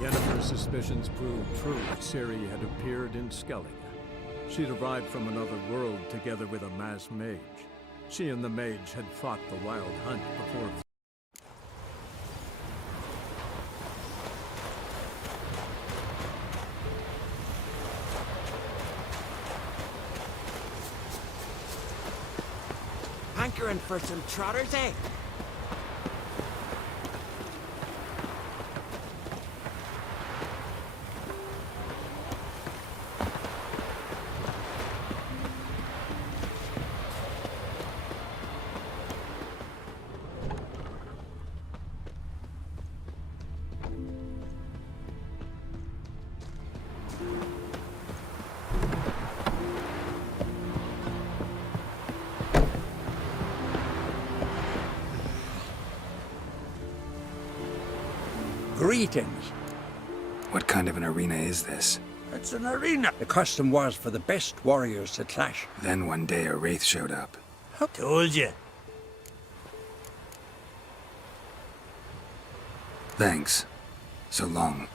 Yennefer's suspicions proved true. Ciri had appeared in Skellige. She'd arrived from another world together with a masked mage. She and the mage had fought the Wild Hunt before. Hankering for some trotters, eh? Greetings. What kind of an arena is this? It's an arena. The custom was for the best warriors to clash. Then one day a wraith showed up. I told you. Thanks. So long.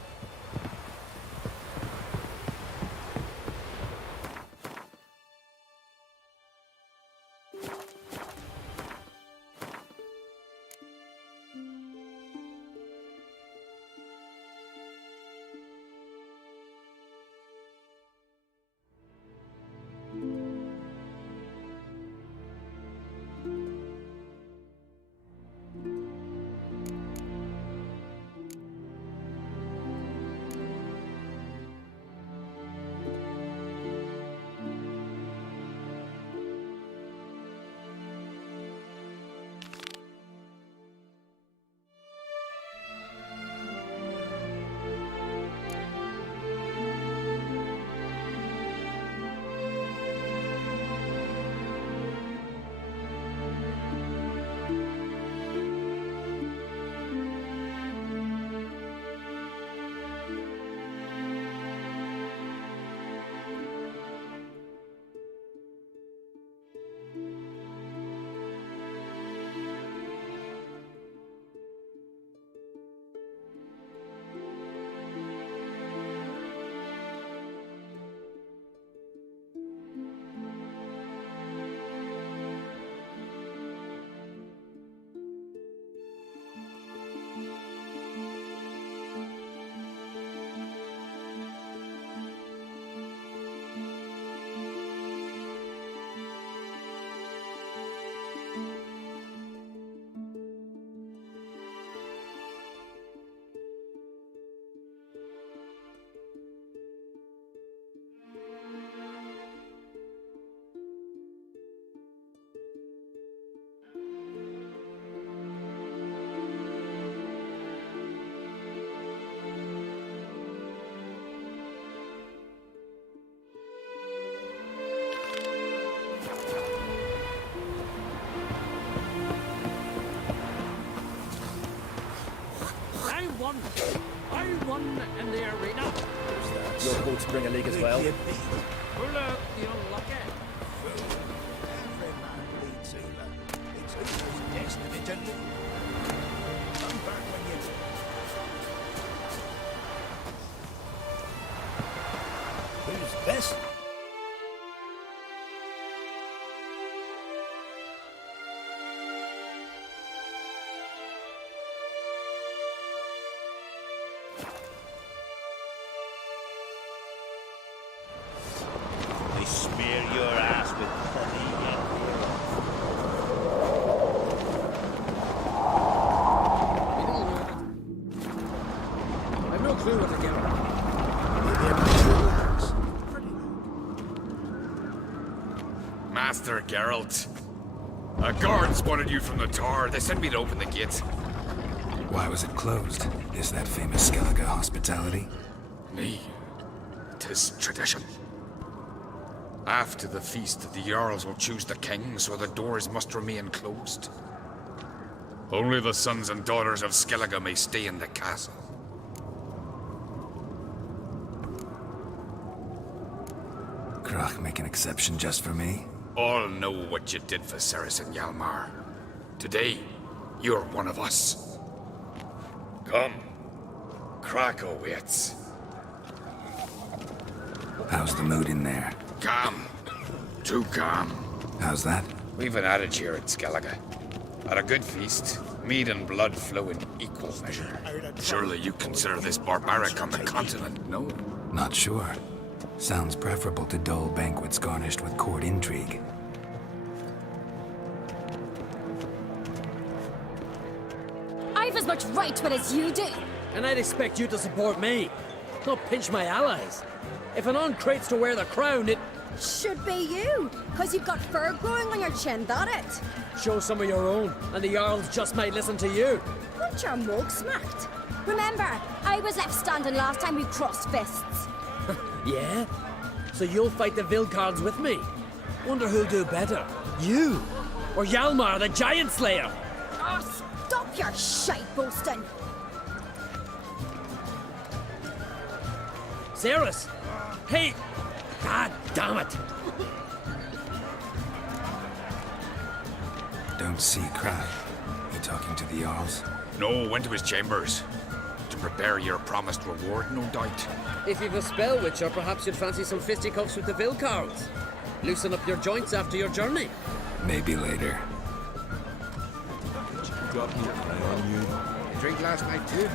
I won in the arena. Your boats bring a league as well. Pull out the unlucky. Every man bleeds Ela. It's Ela's destiny to live. Come back when you do. Who's this? They smear your ass with honey and I've no clue what to give her. Master Geralt. A guard spotted you from the tower. They sent me to open the gate. Why was it closed? Is that famous Skellige hospitality? Me. 'Tis tradition. After the feast, the Jarls will choose the king, so the doors must remain closed. Only the sons and daughters of Skellige may stay in the castle. exception just for me? All know what you did for Ceres and Yalmar. Today, you're one of us. Come. Krakow waits. How's the mood in there? Calm. Too calm. How's that? We've an adage here at Skellige. At a good feast, mead and blood flow in equal measure. Surely you consider this barbaric on the continent, no? Not sure. Sounds preferable to dull banquets garnished with court intrigue. I've as much right to it as you do. And I'd expect you to support me, not pinch my allies. If an uncrate's to wear the crown, it... Should be you, because you've got fur growing on your chin, that it? Show some of your own, and the Jarls just might listen to you. Want your mug smacked? Remember, I was left standing last time we crossed fists. Yeah? So you'll fight the Vilcards with me? Wonder who'll do better, you or Yalmar, the Giant Slayer? Oh, stop your shite boasting. Ceres! Hey! God damn it! Don't see cry. You talking to the Jarls? No, went to his chambers. To prepare your promised reward, no doubt. If you've a spell witcher, perhaps you'd fancy some fisticuffs with the Vilcards. Loosen up your joints after your journey. Maybe later. Got me on you. You drink last night too?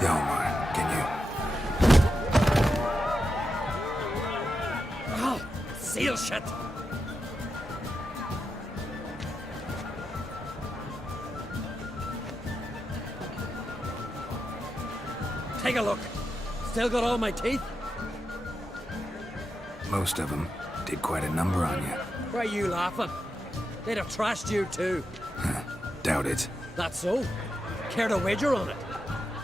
Yalmar, can you? Oh, seal shit! Take a look. Still got all my teeth? Most of them did quite a number on you. Why are you laughing? They'd have trashed you too. Doubt it. That's so. Care to wager on it?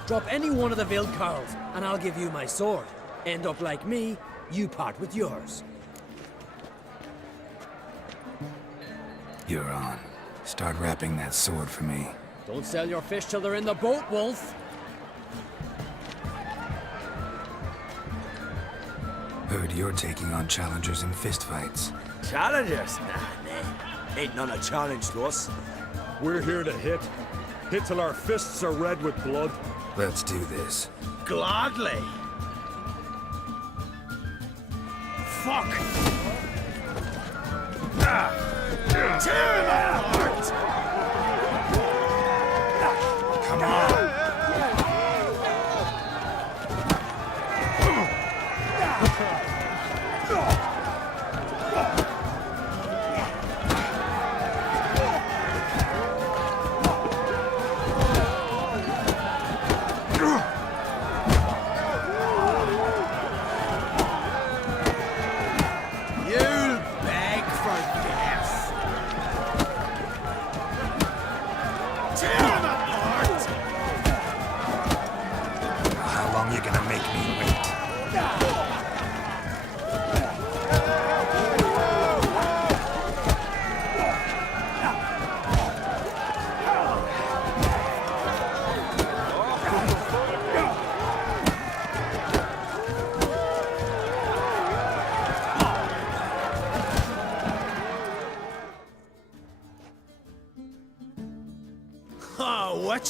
Drop any one of the Vilcarls, and I'll give you my sword. End up like me, you part with yours. You're on. Start wrapping that sword for me. Don't sell your fish till they're in the boat, Wolf. Heard you're taking on challengers in fistfights. Challengers? Nah. Ain't none a challenge to us. We're here to hit. Hit till our fists are red with blood. Let's do this. Gladly. Fuck! Tear him apart! Come on! You'll beg for death. Tear him apart! How long you gonna make me wait?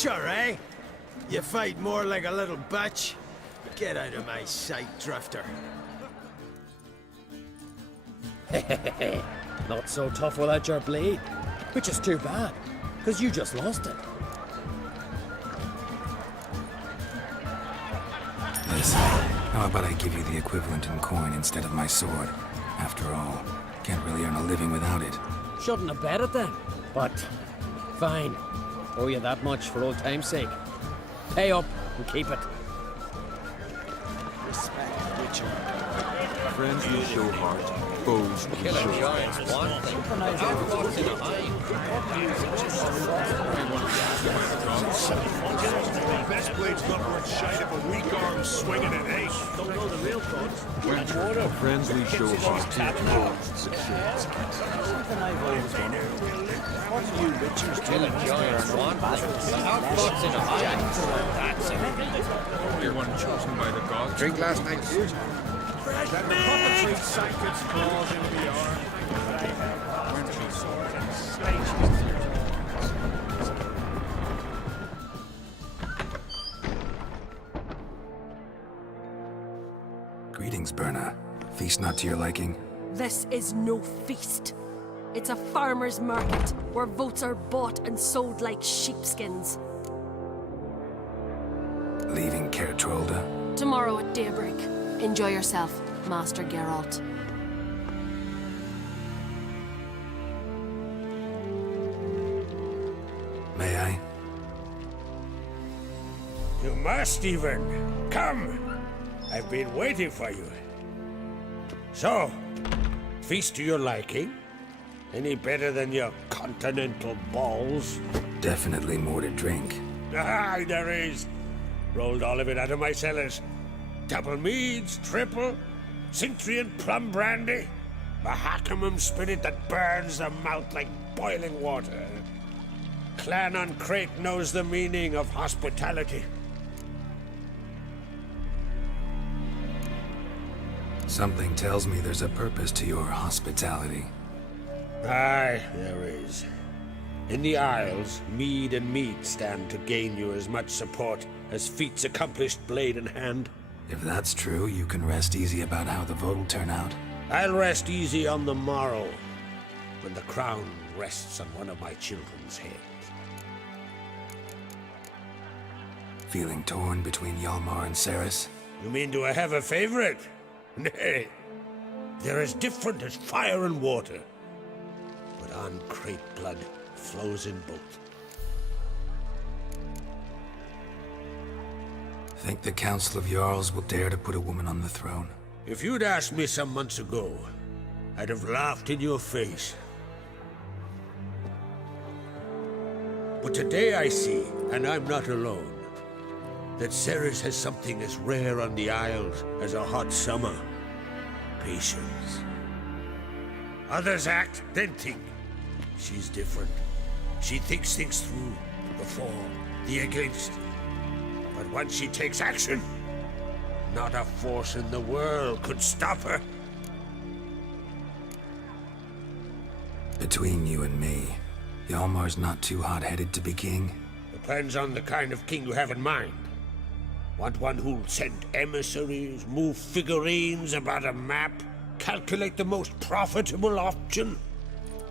Witcher, eh? You fight more like a little bitch. Get out of my sight, Drifter. Not so tough without your blade. Which is too bad, because you just lost it. Listen, how about I give you the equivalent in coin instead of my sword? After all, can't really earn a living without it. Shouldn't have bet it then. But, fine. Owe you that much for old time's sake. Pay up and keep it. Respect, Witcher. Friends we show heart, foes we show heart. Best blade's not worth shite if a weak arm swinging an ace. Don't know the real cause. Friends we show heart, foes we show heart. Something I've always wondered. What do you Witchers do? You're one chosen by the gods. Drink last night, dude. That the puppetry sank its claws into the arm. But I have wintry sword and stages. Greetings, Berna. Feast not to your liking? This is no feast. It's a farmer's market where votes are bought and sold like sheepskins. Leaving Caer Trolda? Tomorrow at daybreak. Enjoy yourself, Master Geralt. May I? You must even. Come. I've been waiting for you. So, feast to your liking? Any better than your continental balls? Definitely more to drink. Ah, there is. Rolled all of it out of my cellars. Double meads, triple, Cintrian plum brandy, Mahakimum spirit that burns the mouth like boiling water. Clan on Crate knows the meaning of hospitality. Something tells me there's a purpose to your hospitality. Aye, there is. In the Isles, mead and meat stand to gain you as much support as feats accomplished blade in hand. If that's true, you can rest easy about how the vote will turn out. I'll rest easy on the morrow, when the crown rests on one of my children's heads. Feeling torn between Hjalmar and Cerys? You mean do I have a favorite? Nay. They're as different as fire and water. But on Crate blood flows in both. Think the Council of Jarls will dare to put a woman on the throne? If you'd asked me some months ago, I'd have laughed in your face. But today I see, and I'm not alone, that Cerys has something as rare on the Isles as a hot summer. Patience. Others act, then think. She's different. She thinks things through, the for, the against. But once she takes action, not a force in the world could stop her. Between you and me, Hjalmar's not too hot-headed to be king? Depends on the kind of king you have in mind. Want one who'll send emissaries, move figurines about a map, calculate the most profitable option?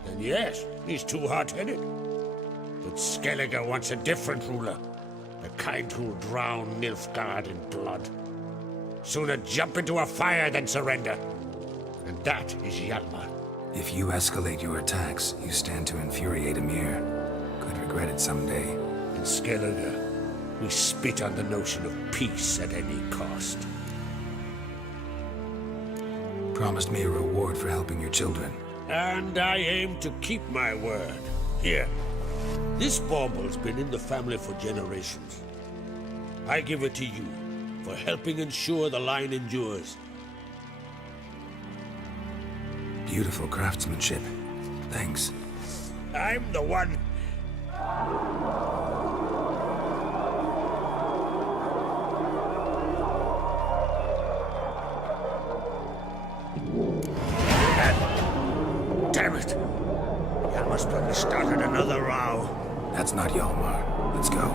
Then yes, he's too hot-headed. But Skellige wants a different ruler. The kind who'll drown Nilfgaard in blood. Sooner jump into a fire than surrender. And that is Hjalmar. If you escalate your attacks, you stand to infuriate Emir. Could regret it someday. In Skellige, we spit on the notion of peace at any cost. Promised me a reward for helping your children. And I aim to keep my word. Here. This bauble's been in the family for generations. I give it to you for helping ensure the line endures. Beautiful craftsmanship. Thanks. I'm the one. Damn it! Hjalmar's probably started another row. That's not Hjalmar. Let's go.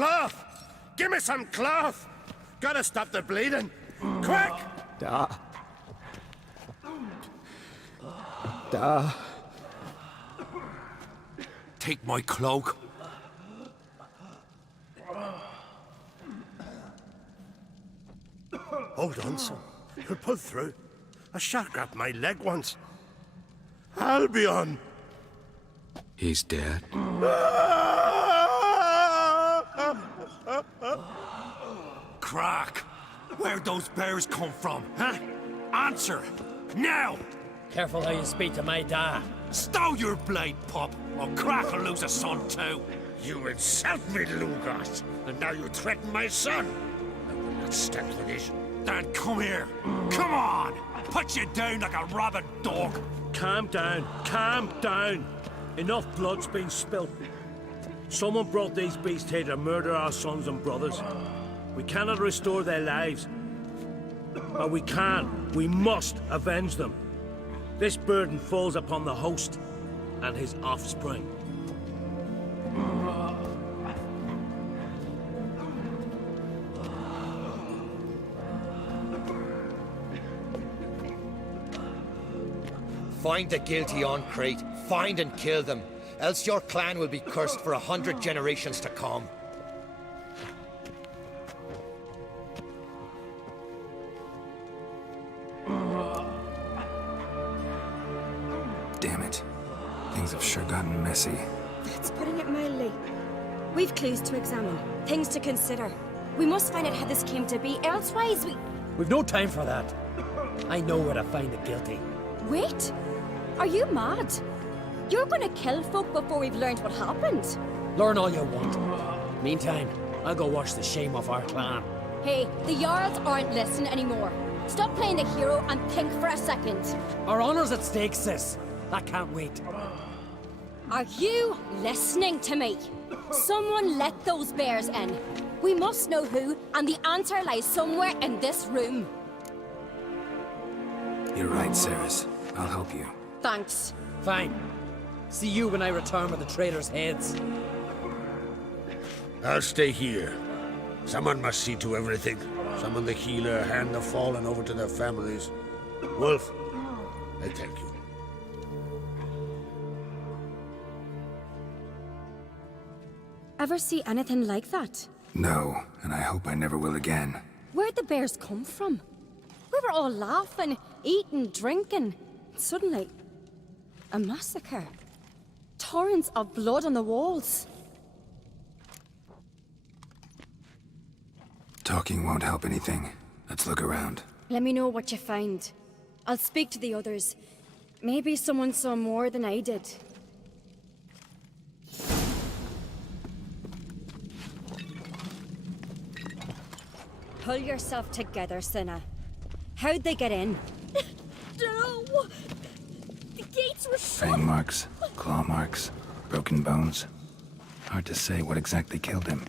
Cloth! Give me some cloth! Gotta stop the bleeding! Quick! Da. Da. Take my cloak. Hold on, son. You'll pull through. A shark grabbed my leg once. Albion! He's dead. Crack! Where'd those bears come from, huh? Answer! Now! Careful how you speak to my da. Stow your blade, pup, or Crack will lose a son too. You insult me, Lugas, and now you threaten my son. I will not stand for this. Then come here. Come on! Put you down like a rabid dog. Calm down. Calm down. Enough blood's been spilt. Someone brought these beasts here to murder our sons and brothers. We cannot restore their lives. But we can. We must avenge them. This burden falls upon the host and his offspring. Find the guilty on Crate. Find and kill them. Else your clan will be cursed for 100 generations to come. Damn it. Things have sure gotten messy. That's putting it mildly. We've clues to examine, things to consider. We must find out how this came to be, elsewise We've no time for that. I know where to find the guilty. Wait! Are you mad? You're gonna kill folk before we've learned what happened? Learn all you want. Meantime, I'll go wash the shame off our clan. Hey, the Jarls aren't listening anymore. Stop playing the hero and think for a second. Our honor's at stake, sis. That can't wait. Are you listening to me? Someone let those bears in. We must know who, and the answer lies somewhere in this room. You're right, Ceres. I'll help you. Thanks. Fine. See you when I return with the traitors' heads. I'll stay here. Someone must see to everything. Summon the healer, hand the fallen over to their families. Wolf, I thank you. Ever see anything like that? No, and I hope I never will again. Where'd the bears come from? We were all laughing, eating, drinking. Suddenly, a massacre. Torrents of blood on the walls. Talking won't help anything. Let's look around. Let me know what you find. I'll speak to the others. Maybe someone saw more than I did. Pull yourself together, Cinna. How'd they get in? No! The gates were Fang marks, claw marks, broken bones. Hard to say what exactly killed him.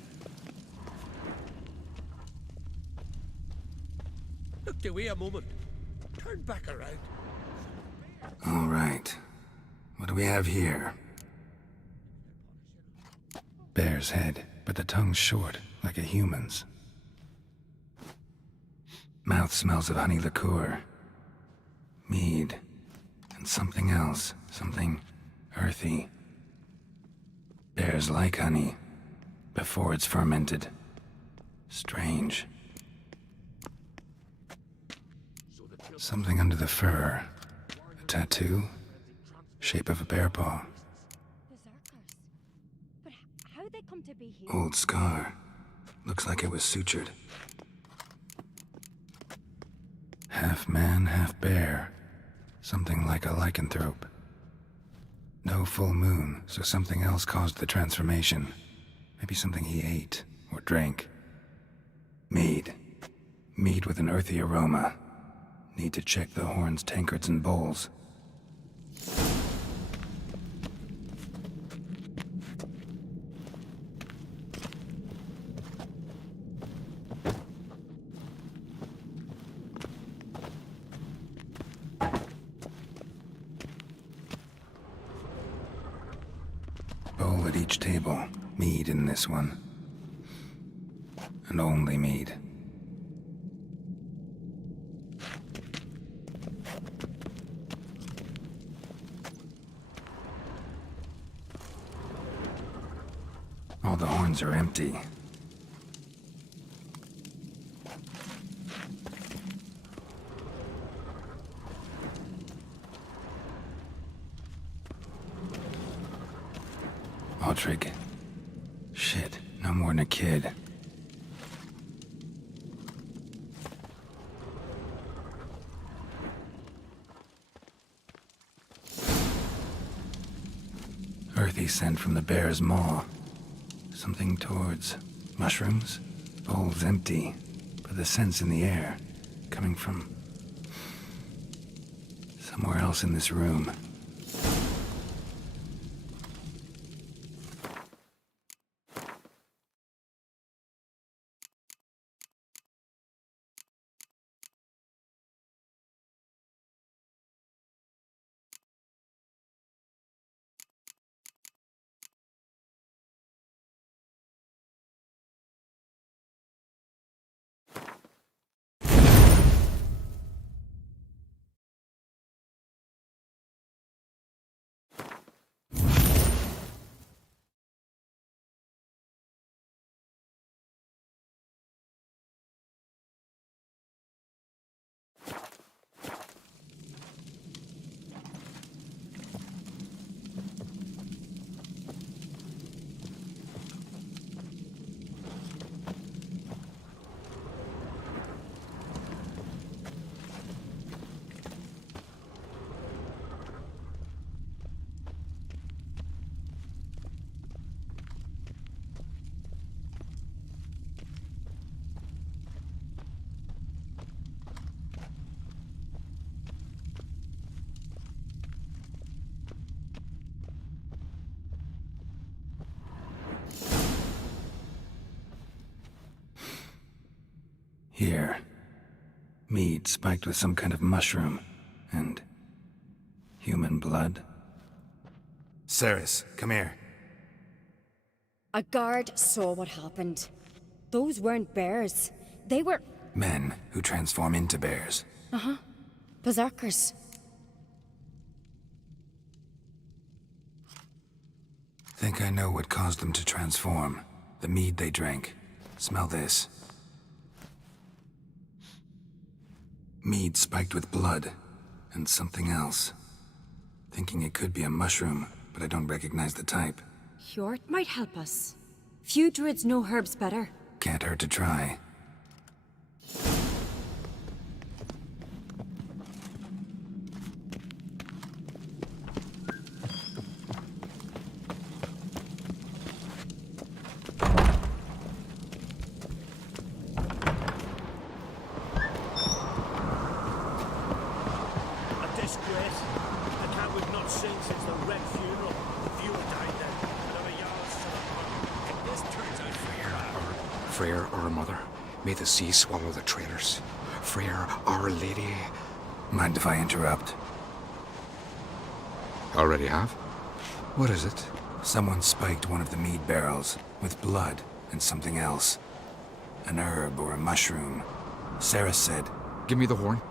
Look, Dewey, a moment. Turn back around. All right. What do we have here? Bear's head, but the tongue's short, like a human's. Mouth smells of honey liqueur. Mead. And something else. Something earthy. Bears like honey. Before it's fermented. Strange. Something under the fur. A tattoo. Shape of a bear paw. Berserkers. But how'd they come to be here? Old scar. Looks like it was sutured. Half man, half bear. Something like a lycanthrope. No full moon, so something else caused the transformation. Maybe something he ate or drank. Mead. Mead with an earthy aroma. Need to check the horns, tankards, and bowls. Bowl at each table. Mead in this one. only mead. All the horns are empty. Aldrich. Shit, no more than a kid. Earthy scent from the bear's maw. Something towards mushrooms? Bowl's empty, but the scent's in the air, coming from somewhere else in this room. Here. Mead spiked with some kind of mushroom. And human blood. Cerys, come here. A guard saw what happened. Those weren't bears. They were... Men who transform into bears. Uh-huh. Berserkers. Think I know what caused them to transform. The mead they drank. Smell this. Mead spiked with blood. And something else. Thinking it could be a mushroom, but I don't recognize the type. Hjort might help us. Few druids know herbs better. Can't hurt to try. Freyr, our mother, may the sea swallow the traitors. Freyr, our lady. Mind if I interrupt? Already have? What is it? Someone spiked one of the mead barrels with blood and something else. An herb or a mushroom. Cerys said... Give me the horn.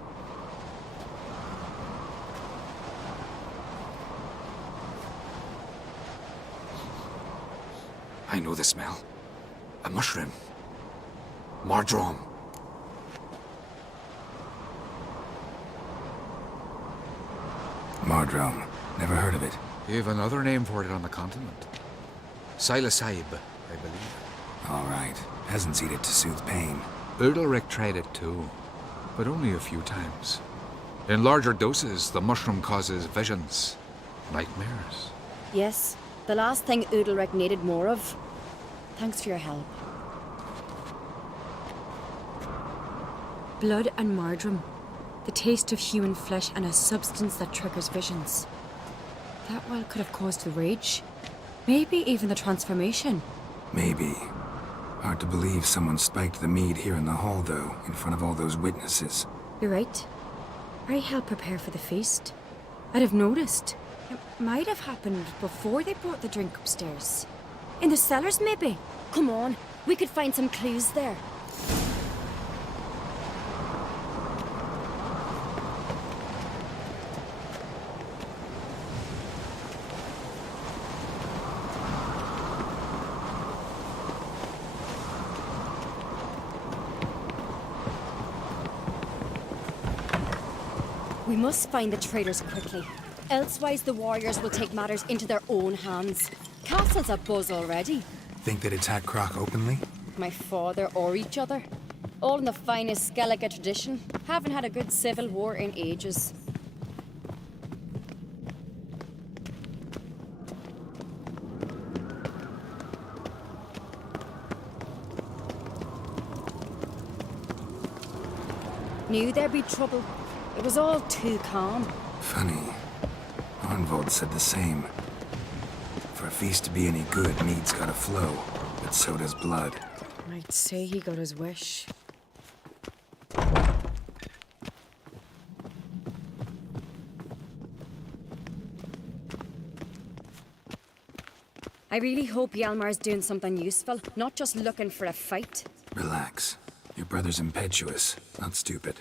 I know the smell. A mushroom. Mardrome. Mardrome. Never heard of it. You've another name for it on the continent. Psilocybe, I believe. All right. Peasants eat it to soothe pain. Udalric tried it too, but only a few times. In larger doses, the mushroom causes visions, nightmares. Yes, the last thing Udalric needed more of. Thanks for your help. Blood and Mardrome. The taste of human flesh and a substance that triggers visions. That well could have caused the rage. Maybe even the transformation. Maybe. Hard to believe someone spiked the mead here in the hall, though, in front of all those witnesses. You're right. I helped prepare for the feast. I'd have noticed. It might have happened before they brought the drink upstairs. In the cellars, maybe? Come on, we could find some clues there. We must find the traitors quickly. Elsewise, the warriors will take matters into their own hands. Castle's abuzz already. Think they'd attack Croc openly? My father or each other. All in the finest Skellige tradition. Haven't had a good civil war in ages. Knew there'd be trouble. It was all too calm. Funny. Arnvold said the same. For a feast to be any good, mead's gotta flow, but so does blood. I'd say he got his wish. I really hope Hjalmar's doing something useful, not just looking for a fight. Relax. Your brother's impetuous, not stupid.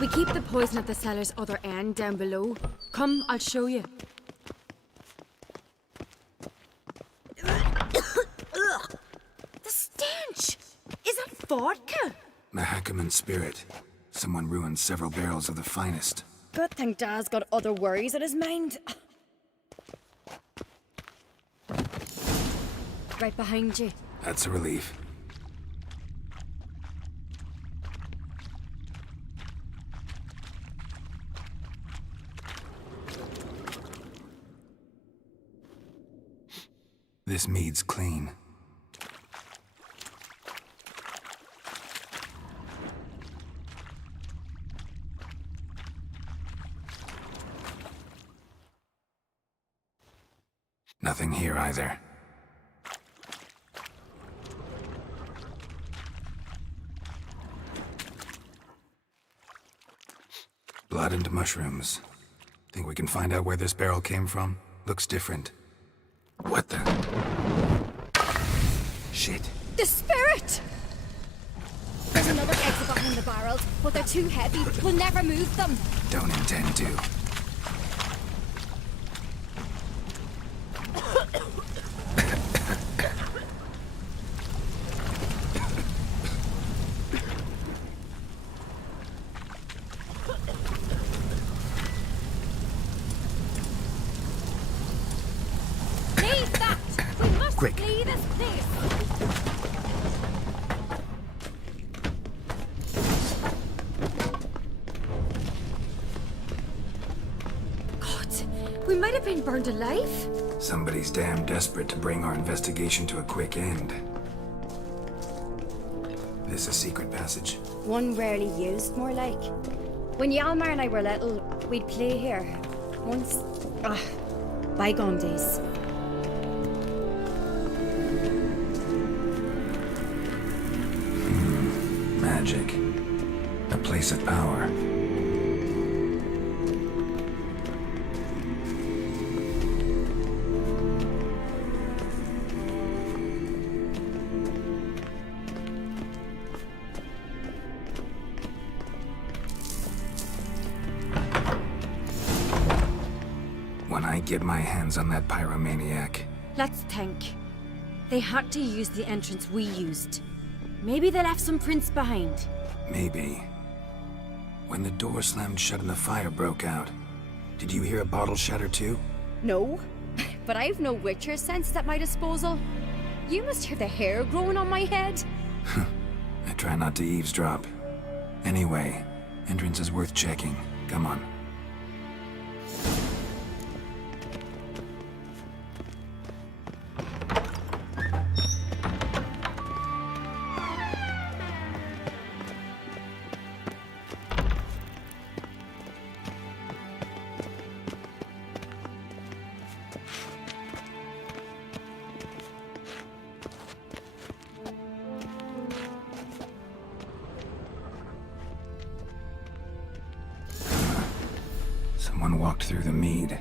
We keep the poison at the cellar's other end, down below. Come, I'll show you. The stench! Is that vodka? Mahakaman spirit. Someone ruined several barrels of the finest. Good thing Dad's got other worries in his mind. Right behind you. That's a relief. This mead's clean. Nothing here either. Blood and mushrooms. Think we can find out where this barrel came from? Looks different. What the? Shit. The spirit! There's another exit behind the barrels, but they're too heavy. We'll never move them. Don't intend to. Leave that! We must Quick. flee this place! We might have been burned alive. Somebody's damn desperate to bring our investigation to a quick end. This a secret passage? One rarely used, more like. When Hjalmar and I were little, we'd play here. Once... bygone days. Magic. A place of power. When I get my hands on that pyromaniac, Let's think. They had to use the entrance we used. Maybe they left some prints behind. maybe. When the door slammed shut and the fire broke out, did you hear a bottle shatter too? No, but I've no Witcher sense at my disposal. You must hear the hair growing on my head. I try not to eavesdrop. Anyway, entrance is worth checking. Come on. Someone walked through the mead.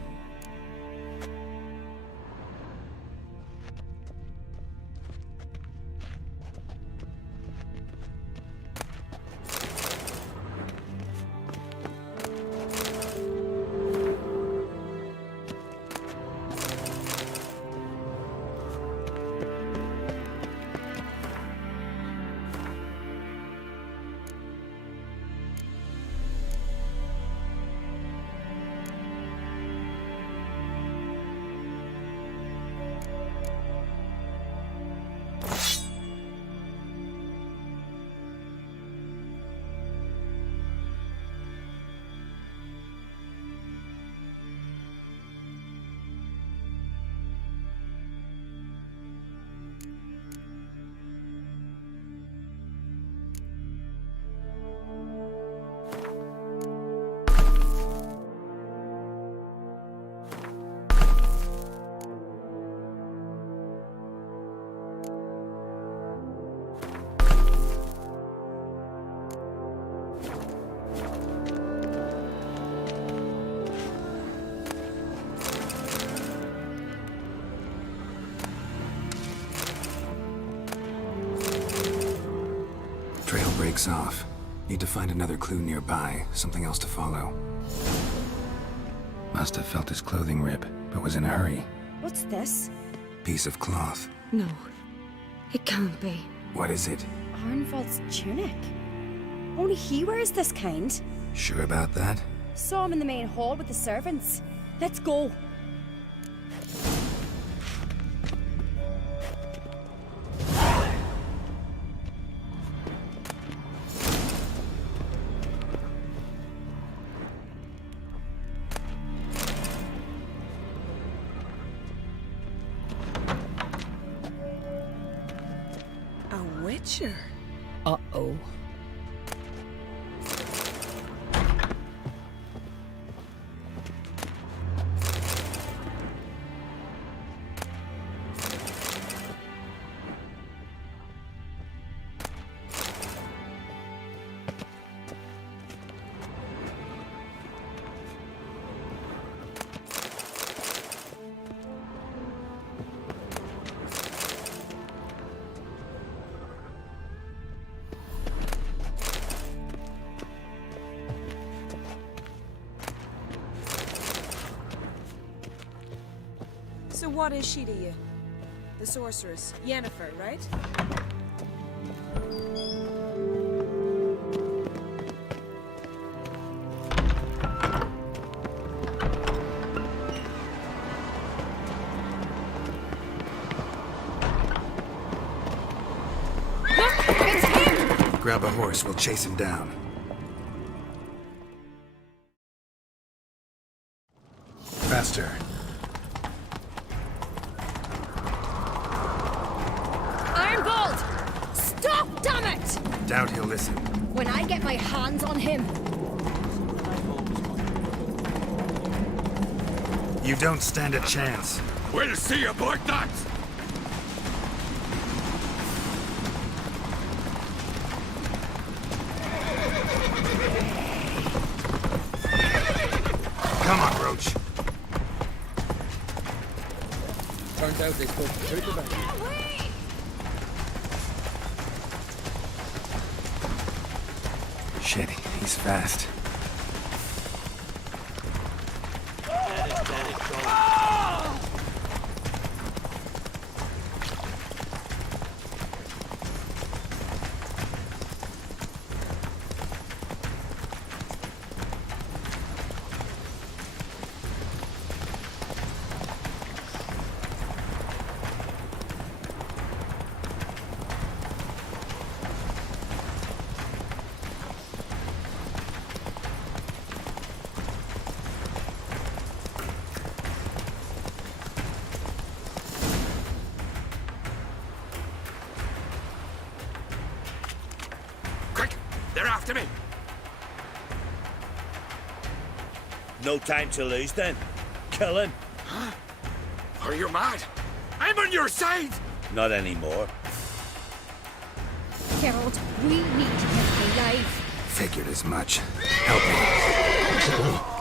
link's off. Need to find another clue nearby, something else to follow. Must have felt his clothing rip, but was in a hurry. What's this? Piece of cloth. No. It can't be. What is it? Arnvald's tunic. Only he wears this kind. Sure about that? Saw him in the main hall with the servants. Let's go. A witcher? Uh-oh. So what is she to you? The sorceress, Yennefer, right? Grab a horse, we'll chase him down. Faster. Ironbolt! Stop, damn it! Doubt he'll listen. When I get my hands on him. You don't stand a chance. We'll see about that! Come on, Roach. Turns out they spoke the truth about you. Shit, he's fast. They're after me! No time to lose then. Kill him. Huh? Are you mad? I'm on your side! Not anymore. Geralt, we need to get him alive. Figured as much. Help me.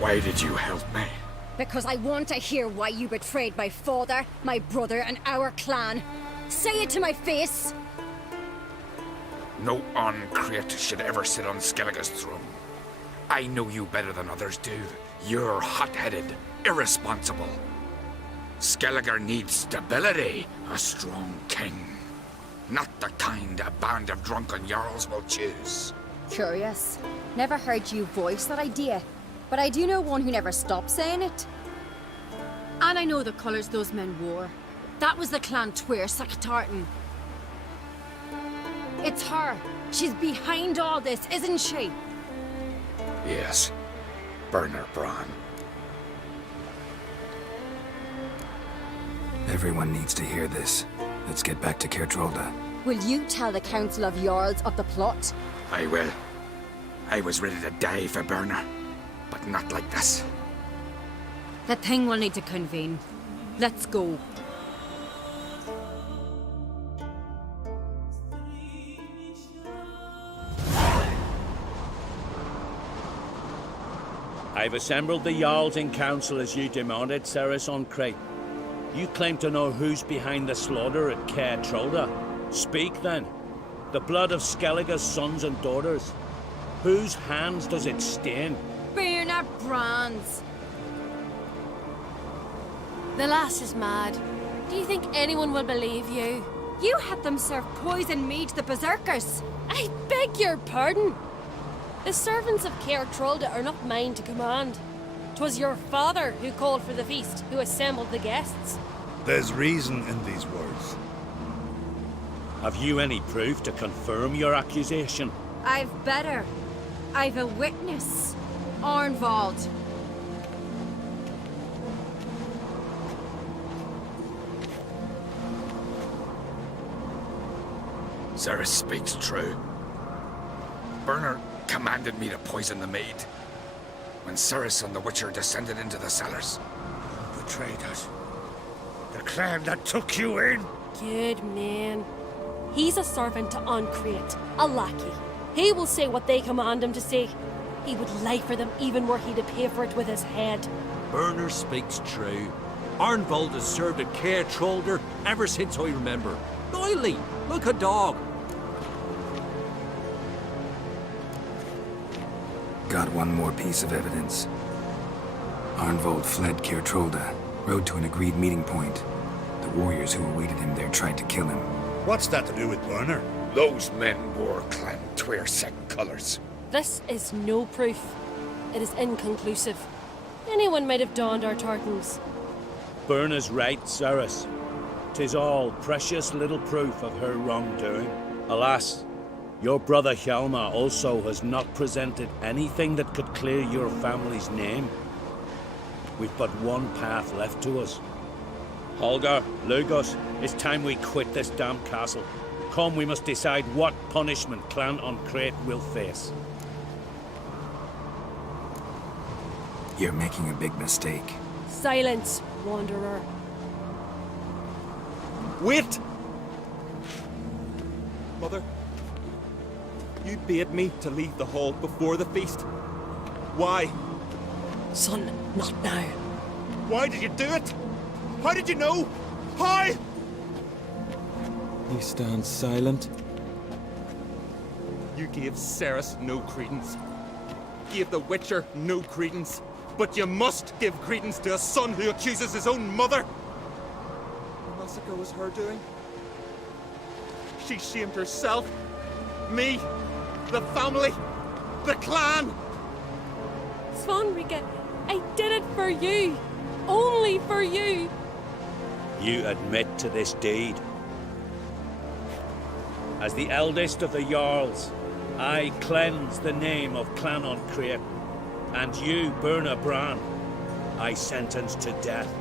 Why did you help me? Because I want to hear why you betrayed my father, my brother, and our clan. Say it to my face! No Ancrate should ever sit on Skellige's throne. I know you better than others do. You're hot-headed, irresponsible. Skellige needs stability, a strong king. Not the kind a band of drunken jarls will choose. Curious. Never heard you voice that idea. But I do know one who never stopped saying it. And I know the colours those men wore. That was the clan Tuir Saktartan. It's her. She's behind all this, isn't she? Yes. Burner Bran. Everyone needs to hear this. Let's get back to Caer Trolda. Will you tell the Council of Jarls of the plot? I will. I was ready to die for Burner. But not like this. The thing will need to convene. Let's go. I've assembled the Jarls in council as you demanded, Cerys on Crate. You claim to know who's behind the slaughter at Caer Trolda. Speak then. The blood of Skellige's sons and daughters. Whose hands does it stain? Birna Brand's. The lass is mad. Do you think anyone will believe you? You had them serve poison mead to the berserkers. I beg your pardon. The servants of Caer Trolda are not mine to command. 'Twas your father who called for the feast, who assembled the guests. There's reason in these words. Have you any proof to confirm your accusation? I've better. I've a witness. Arnvald. Cerys speaks true. Bernard commanded me to poison the maid. When Cerys and the Witcher descended into the cellars. Betrayed us. The clan that took you in. Good man. He's a servant to Ancrate, a lackey. He will say what they command him to say. He would lie for them even were he to pay for it with his head. Bernard speaks true. Arnvald has served at Caer Trolder ever since I remember. Loyally, like a dog. Got one more piece of evidence. Arnvald fled Caer Trolda, rode to an agreed meeting point. The warriors who awaited him there tried to kill him. What's that to do with Bernard? Those men wore clan Twyrsek colours. This is no proof. It is inconclusive. Anyone might have donned our tartans. Birna's right, Cerys. 'Tis all precious little proof of her wrongdoing. Alas, your brother Hjalmar also has not presented anything that could clear your family's name. We've but one path left to us. Holger, Lugos, it's time we quit this damn castle. Come, we must decide what punishment Clan Ancrate will face. You're making a big mistake. Silence, wanderer. Wait! Mother, you bade me to leave the hall before the feast. Why? Son, not now. Why did you do it? How did you know? How? You stand silent. You gave Cerys no credence. Gave the Witcher no credence. But you must give credence to a son who accuses his own mother. The massacre was her doing. She shamed herself, me, the family, the clan. Svanrika, I did it for you. Only for you. You admit to this deed. As the eldest of the Jarls, I cleanse the name of Clan Ancrate, and you, Birna Bran, I sentence to death.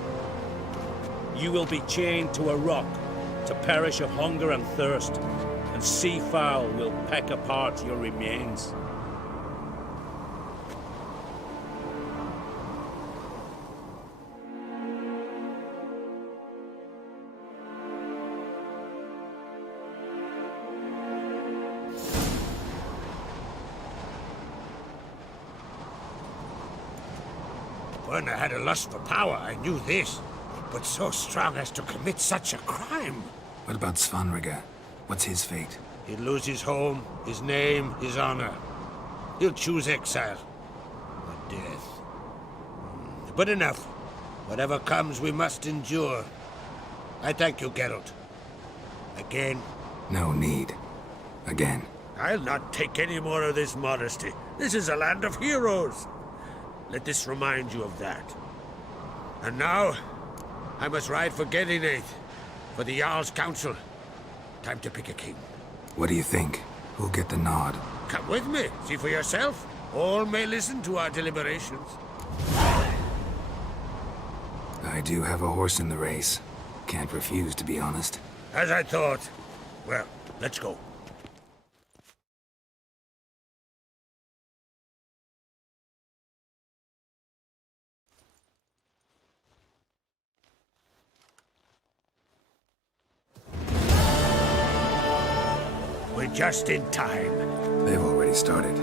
You will be chained to a rock to perish of hunger and thirst, and sea fowl will peck apart your remains. Birna had a lust for power, I knew this. But so strong as to commit such a crime. What about Svanrika? What's his fate? He'll lose his home, his name, his honor. He'll choose exile. Or death. But enough. Whatever comes, we must endure. I thank you, Geralt. Again. No need. Again. I'll not take any more of this modesty. This is a land of heroes. Let this remind you of that. And now, I must ride for Gedinath, for the Jarl's Council. Time to pick a king. What do you think? Who'll get the nod? Come with me, see for yourself. All may listen to our deliberations. I do have a horse in the race. Can't refuse, to be honest. As I thought. Well, let's go. We're just in time. They've already started.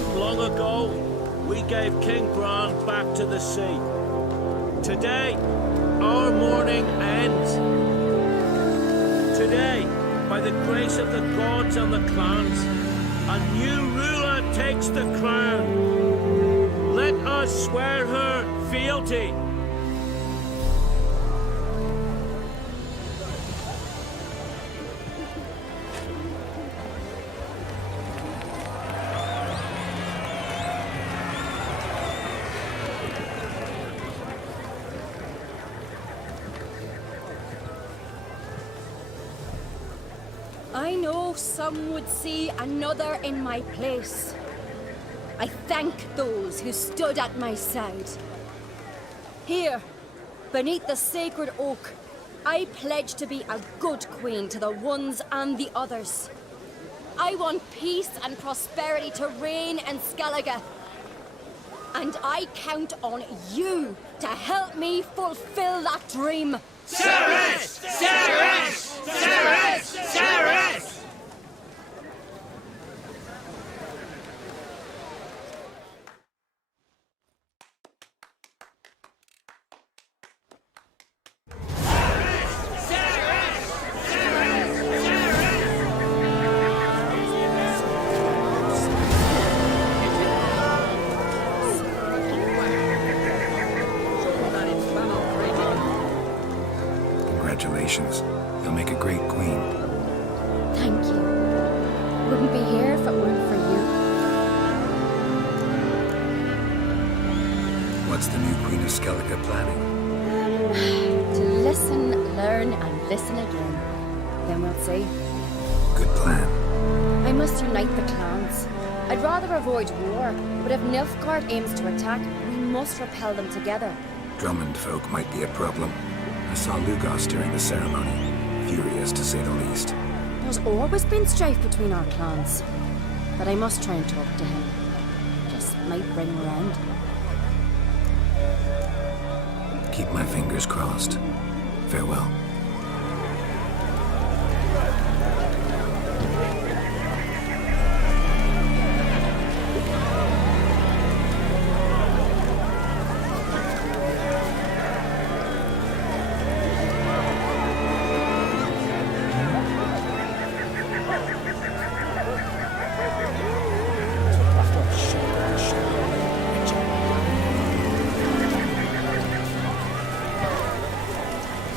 And long ago, we gave King Bran back to the sea. Today, our mourning ends. Today, by the grace of the gods and the clans, a new ruler takes the crown. Let us swear her fealty. I know some would see another in my place. I thank those who stood at my side. Here, beneath the sacred oak, I pledge to be a good queen to the ones and the others. I want peace and prosperity to reign in Skellige. And I count on you to help me fulfill that dream. Cerys! Cerys! Cerys! Cerys! Congratulations. You'll make a great queen. Thank you. Wouldn't be here if it weren't for you. What's the new Queen of Skellige planning? To listen, learn, and listen again. Then we'll see. Good plan. I must unite the clans. I'd rather avoid war, but if Nilfgaard aims to attack, we must repel them together. Drummond folk might be a problem. I saw Lugos during the ceremony. Furious, to say the least. There's always been strife between our clans. But I must try and talk to him. Just might bring him around. Keep my fingers crossed. Farewell.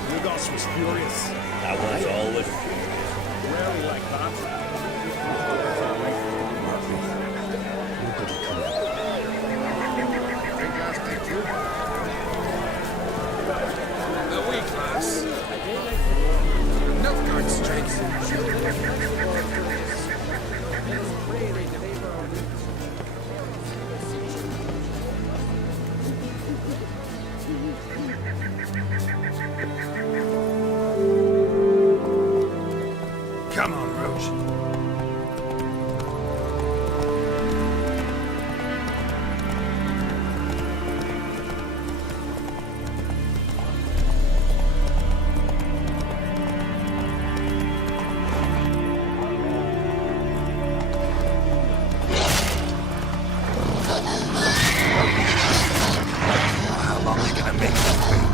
Lugos was furious. That was always Rarely like that. The weak lass. Nilfgaard strikes. Come on, Roach. How long are you gonna make that wait?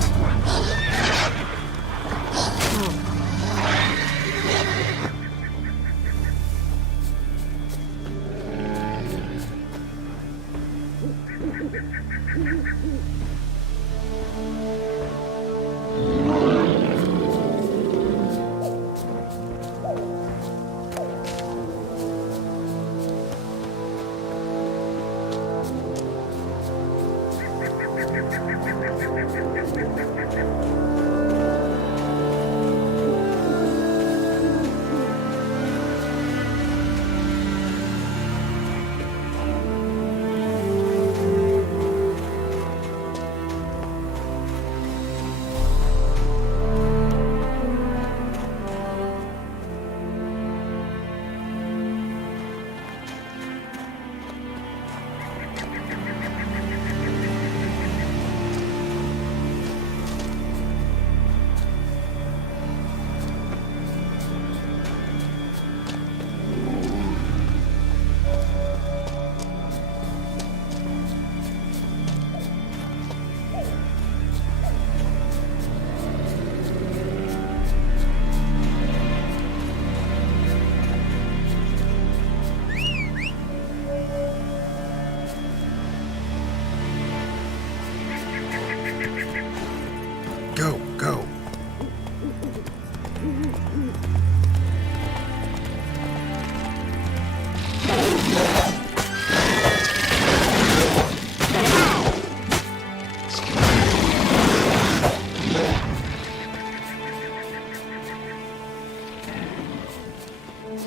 Let's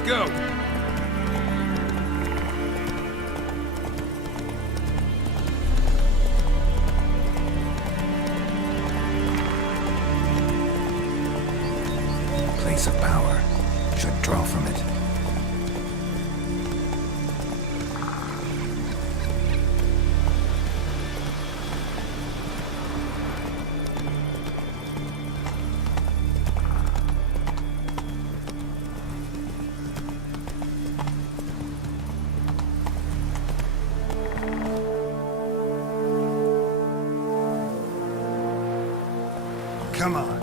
go! Place of power. Should draw from it. Come on.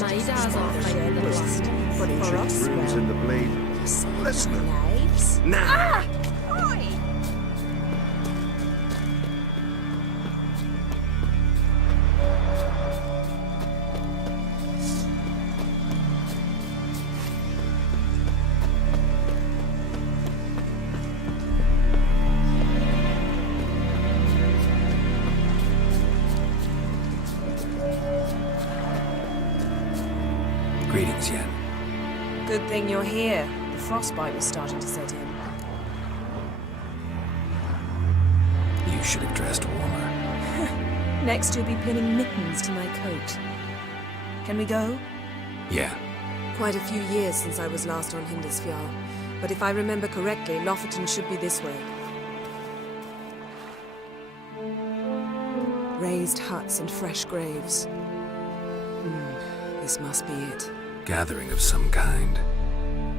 My dad's off my end of lust. But for us, Runes in the blade. Listen. Nah. Ah! Greetings, Yen. Good thing you're here. The frostbite was starting to set in. You should have dressed warmer. Next, you'll be pinning mittens to my coat. Can we go? Yeah. Quite a few years since I was last on Hindisfjall, but if I remember correctly, Lofoten should be this way. Raised huts and fresh graves. This must be it. Gathering of some kind.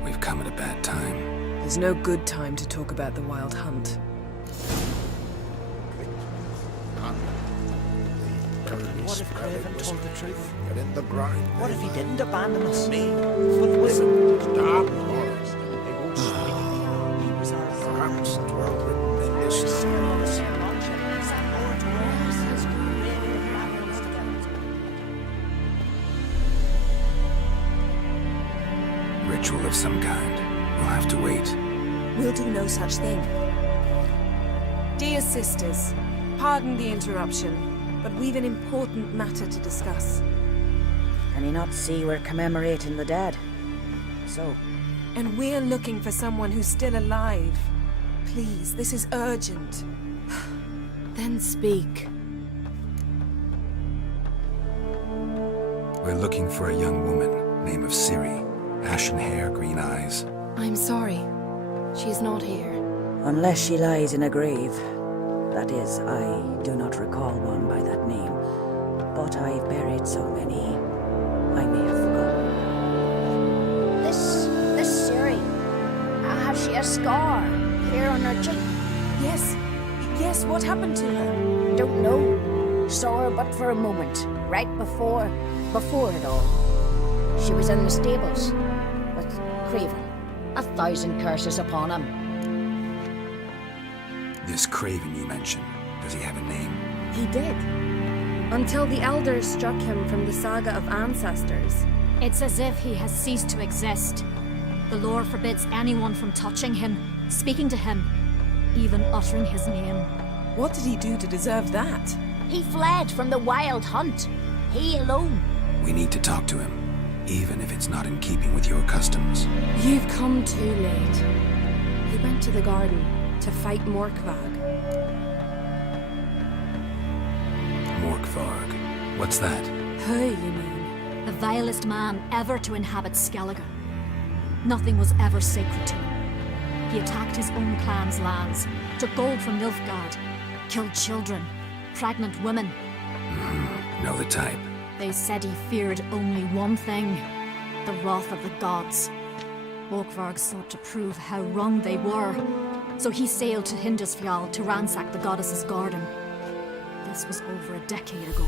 We've come at a bad time. There's no good time to talk about the Wild Hunt. What if Craven told the truth? Get in the ground. What if he didn't abandon us? But listen, stop, Horace. They won't swing. He was our perhaps it were written in this Ritual of some kind. We'll have to wait. We'll do no such thing. Dear sisters, pardon the interruption, but we've an important matter to discuss. Can you not see we're commemorating the dead? So? And we're looking for someone who's still alive. Please, this is urgent. Then speak. We're looking for a young woman, name of Ciri. Ashen hair, green eyes. I'm sorry. She's not here. Unless she lies in a grave. That is, I do not recall one by that name. But I've buried so many, I may have forgotten. This Ciri. Has she a scar here on her cheek? Yes, what happened to her? Don't know. Saw her but for a moment, right before it all. She was in the stables with Craven. 1,000 curses upon him. This Craven you mentioned, does he have a name? He did. Until the elders struck him from the saga of ancestors. It's as if he has ceased to exist. The lore forbids anyone from touching him, speaking to him, even uttering his name. What did he do to deserve that? He fled from the Wild Hunt. He alone. We need to talk to him, even if it's not in keeping with your customs. You've come too late. He went to the garden to fight Morkvarg. Morkvarg? What's that? Who, you mean? The vilest man ever to inhabit Skellige. Nothing was ever sacred to him. He attacked his own clan's lands, took gold from Nilfgaard, killed children, pregnant women. Know the type. They said he feared only one thing, the wrath of the gods. Morkvarg sought to prove how wrong they were, so he sailed to Hindisfjall to ransack the goddess's garden. This was over a decade ago.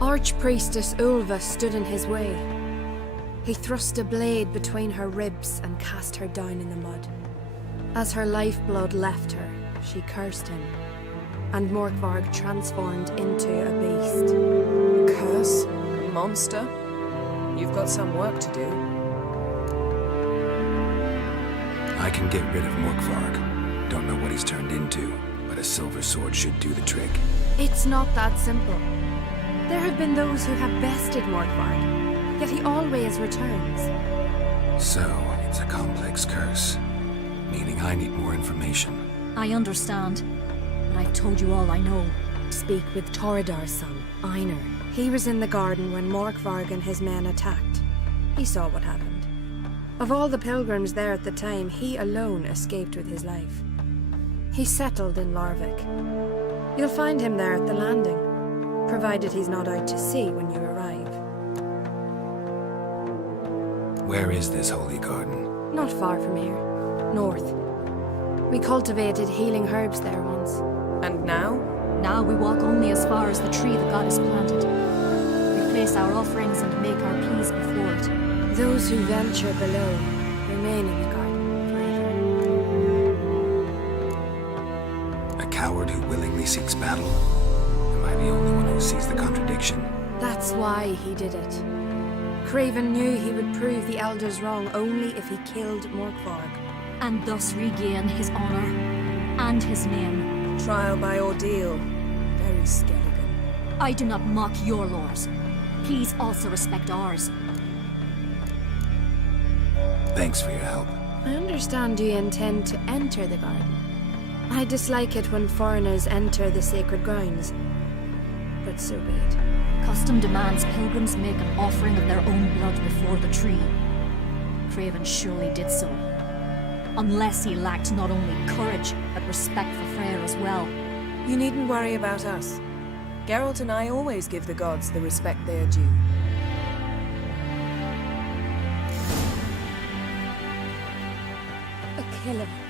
Archpriestess Ulva stood in his way. He thrust a blade between her ribs and cast her down in the mud. As her lifeblood left her, she cursed him, and Morkvarg transformed into a beast. Curse? Monster? You've got some work to do. I can get rid of Morkvarg. Don't know what he's turned into, but a silver sword should do the trick. It's not that simple. There have been those who have bested Morkvarg, yet he always returns. So, it's a complex curse, meaning I need more information. I understand, but I've told you all I know. Speak with Toredar's son, Einar. He was in the garden when Morkvarg and his men attacked. He saw what happened. Of all the pilgrims there at the time, he alone escaped with his life. He settled in Larvik. You'll find him there at the landing, provided he's not out to sea when you arrive. Where is this holy garden? Not far from here. North. We cultivated healing herbs there once. And now? Now we walk only as far as the tree the goddess planted. We place our offerings and make our pleas before it. Those who venture below remain in the garden forever. A coward who willingly seeks battle? Am I the only one who sees the contradiction? That's why he did it. Craven knew he would prove the elders wrong only if he killed Morkvarg. And thus regain his honor and his name. Trial by ordeal. Very Skellige. I do not mock your laws. Please also respect ours. Thanks for your help. I understand you intend to enter the garden. I dislike it when foreigners enter the sacred grounds. But so be it. Custom demands pilgrims make an offering of their own blood before the tree. Craven surely did so. Unless he lacked not only courage, but respect for Freyr as well. You needn't worry about us. Geralt and I always give the gods the respect they are due. A killer.